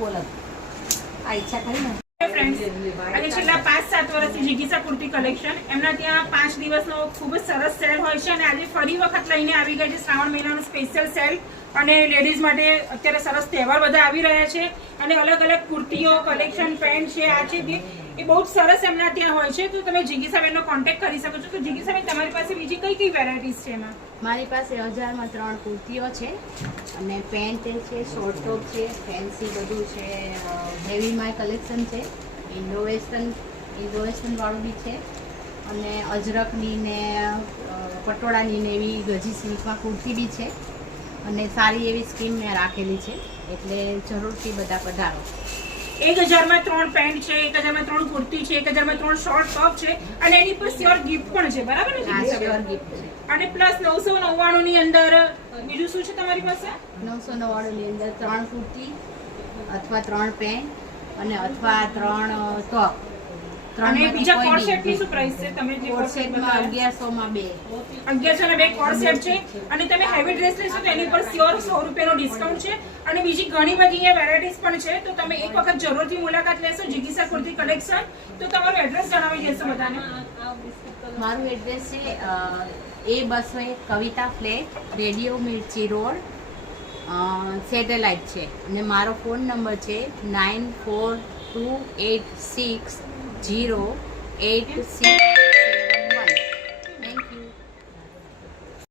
खोलो અને છેલ્લા 5-7 વર્ષથી જીગીસા કુર્તી કલેક્શન એમના ત્યાં 5 દિવસનો ખૂબ જ સરસ સેલ હોય છે અને આજે ફરી વખત લઈને આવી ગઈ છે શ્રાવણ મહિનાનો સ્પેશિયલ સેલ અને લેડીઝ માટે અત્યારે સરસ તહેવાર બધા આવી રહ્યા છે અને અલગ અલગ કુર્તીઓ કલેક્શન પેન્ટ છે આ છે એ બહુ જ સરસ એમના ત્યાં હોય છે તો તમે જીગીસાબેનનો કોન્ટેક્ટ કરી શકો છો. તો જીગીસાબેન તમારી પાસે બીજી કઈ કઈ વેરાયટીઝ છે એમાં? મારી પાસે 1000માં 3 કુર્તીઓ છે અને પેન્ટ છે, શોર્ટ ટોપ છે, ફેન્સી બધું છે, હેવીમાં કલેક્શન છે, ઇન્ડો વેસ્ટર્ન વાળું બી છે અને અજરકની ને પટોળાની ને એવી ગજી સિલ્કમાં કુર્તી બી છે અને સારી એવી સ્કીમ મેં રાખેલી છે એટલે જરૂરથી બધા પધારો. 1000માં 3 પેન્ટ છે, 1000માં 3 કુર્તી છે, 1000માં 3 શોર્ટ ટોપ છે અને એની પર શ્યોર ગિફ્ટ પણ છે, બરાબર ને? હા, શ્યોર ગિફ્ટ છે. અને પ્લસ 999 ની અંદર બીજું શું છે તમારી પાસે? 999 ની અંદર 3 કુર્તી અથવા 3 પેન્ટ અને અથવા 3 ટોપ. અને બીજા કોડ સેટ ની શું પ્રાઇસ છે? તમે જે કોડ સેટમાં 1100માં 2 1102 કોડ સેટ છે અને તમે હેવી ડ્રેસ લેશો તો એની પર શ્યોર 100 રૂપિયાનો ડિસ્કાઉન્ટ છે અને બીજી ઘણી બધી એ વેરાયટીઝ પણ છે તો તમે એક વખત જરૂરથી મુલાકાત લેશો જીગીસા કુર્તી કલેક્શન. તો તમારું એડ્રેસ જણાવી દેશો બધાને. મારું એડ્રેસ છે A201 કવિતા ફ્લેટ, રેડિયો મિર્ચી રોડ, સેટેલાઇટ છે અને મારો ફોન નંબર છે 94286086